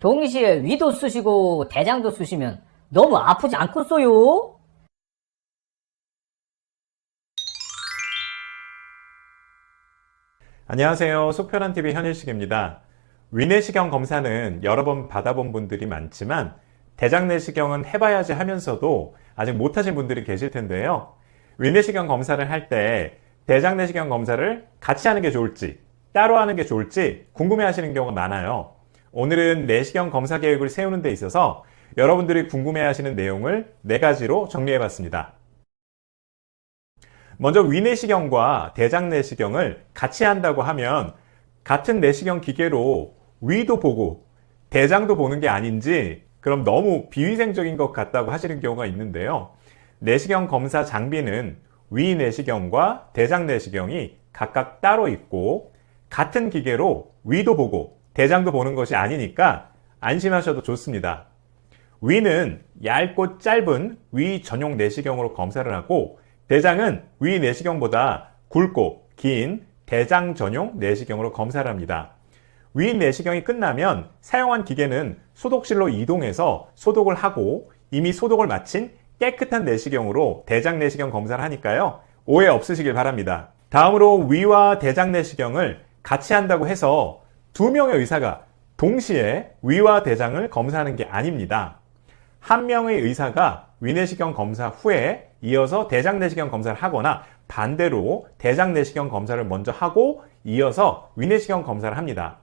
동시에 위도 쑤시고 대장도 쑤시면 너무 아프지 않겠어요? 안녕하세요. 속편한TV 현일식입니다. 위내시경 검사는 여러 번 받아본 분들이 많지만 대장내시경은 해봐야지 하면서도 아직 못하신 분들이 계실 텐데요. 위내시경 검사를 할 때 대장내시경 검사를 같이 하는 게 좋을지 따로 하는 게 좋을지 궁금해 하시는 경우가 많아요. 오늘은 내시경 검사 계획을 세우는 데 있어서 여러분들이 궁금해 하시는 내용을 4가지로 정리해 봤습니다. 먼저 위내시경과 대장내시경을 같이 한다고 하면 같은 내시경 기계로 위도 보고 대장도 보는 게 아닌지 그럼 너무 비위생적인 것 같다고 하시는 경우가 있는데요. 내시경 검사 장비는 위내시경과 대장내시경이 각각 따로 있고 같은 기계로 위도 보고 대장도 보는 것이 아니니까 안심하셔도 좋습니다. 위는 얇고 짧은 위 전용 내시경으로 검사를 하고 대장은 위 내시경보다 굵고 긴 대장 전용 내시경으로 검사를 합니다. 위 내시경이 끝나면 사용한 기계는 소독실로 이동해서 소독을 하고 이미 소독을 마친 깨끗한 내시경으로 대장 내시경 검사를 하니까요. 오해 없으시길 바랍니다. 다음으로 위와 대장 내시경을 같이 한다고 해서 2명의 의사가 동시에 위와 대장을 검사하는 게 아닙니다. 한 명의 의사가 위내시경 검사 후에 이어서 대장내시경 검사를 하거나 반대로 대장내시경 검사를 먼저 하고 이어서 위내시경 검사를 합니다.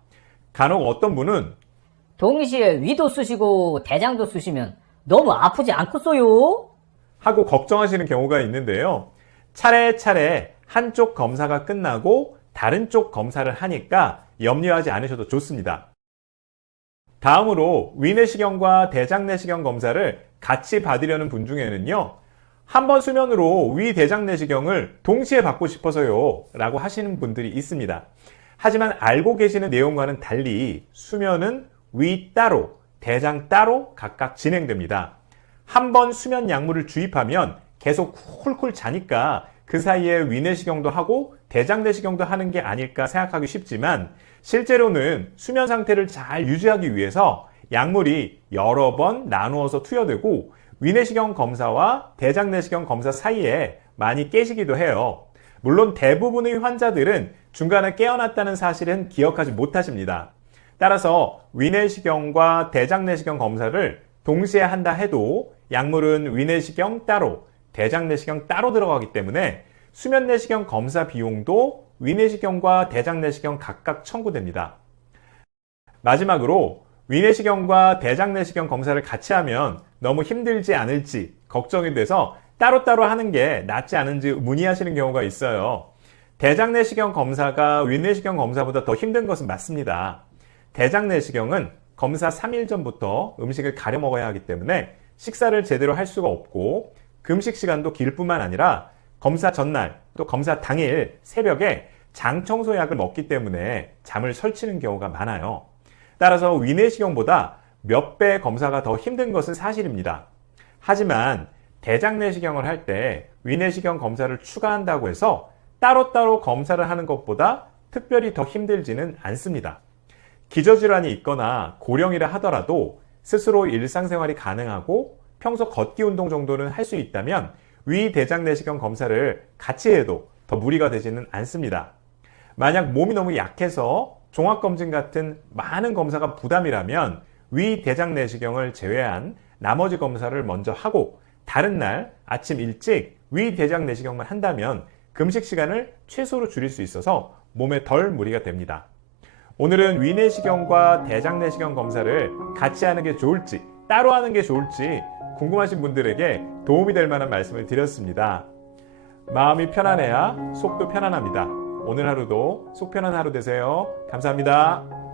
간혹 어떤 분은 동시에 위도 쑤시고 대장도 쑤시면 너무 아프지 않겠어요? 하고 걱정하시는 경우가 있는데요. 차례차례 한쪽 검사가 끝나고 다른 쪽 검사를 하니까 염려하지 않으셔도 좋습니다. 다음으로 위내시경과 대장내시경 검사를 같이 받으려는 분 중에는요. 한 번 수면으로 위 대장내시경을 동시에 받고 싶어서요 라고 하시는 분들이 있습니다. 하지만 알고 계시는 내용과는 달리 수면은 위 따로, 대장 따로 각각 진행됩니다. 한 번 수면 약물을 주입하면 계속 쿨쿨 자니까 그 사이에 위내시경도 하고 대장내시경도 하는 게 아닐까 생각하기 쉽지만 실제로는 수면 상태를 잘 유지하기 위해서 약물이 여러 번 나누어서 투여되고 위내시경 검사와 대장내시경 검사 사이에 많이 깨지기도 해요. 물론 대부분의 환자들은 중간에 깨어났다는 사실은 기억하지 못하십니다. 따라서 위내시경과 대장내시경 검사를 동시에 한다 해도 약물은 위내시경 따로, 대장내시경 따로 들어가기 때문에 수면내시경 검사 비용도 위내시경과 대장내시경 각각 청구됩니다. 마지막으로 위내시경과 대장내시경 검사를 같이 하면 너무 힘들지 않을지 걱정이 돼서 따로따로 하는 게 낫지 않은지 문의하시는 경우가 있어요. 대장내시경 검사가 위내시경 검사보다 더 힘든 것은 맞습니다. 대장내시경은 검사 3일 전부터 음식을 가려 먹어야 하기 때문에 식사를 제대로 할 수가 없고 금식 시간도 길 뿐만 아니라 검사 전날 또 검사 당일 새벽에 장청소약을 먹기 때문에 잠을 설치는 경우가 많아요. 따라서 위내시경보다 몇 배 검사가 더 힘든 것은 사실입니다. 하지만 대장내시경을 할 때 위내시경 검사를 추가한다고 해서 따로따로 검사를 하는 것보다 특별히 더 힘들지는 않습니다. 기저질환이 있거나 고령이라 하더라도 스스로 일상생활이 가능하고 평소 걷기 운동 정도는 할 수 있다면 위 대장내시경 검사를 같이 해도 더 무리가 되지는 않습니다. 만약 몸이 너무 약해서 종합검진 같은 많은 검사가 부담이라면 위 대장내시경을 제외한 나머지 검사를 먼저 하고 다른 날 아침 일찍 위 대장내시경만 한다면 금식 시간을 최소로 줄일 수 있어서 몸에 덜 무리가 됩니다. 오늘은 위내시경과 대장내시경 검사를 같이 하는 게 좋을지 따로 하는 게 좋을지 궁금하신 분들에게 도움이 될 만한 말씀을 드렸습니다. 마음이 편안해야 속도 편안합니다. 오늘 하루도 속 편한 하루 되세요. 감사합니다.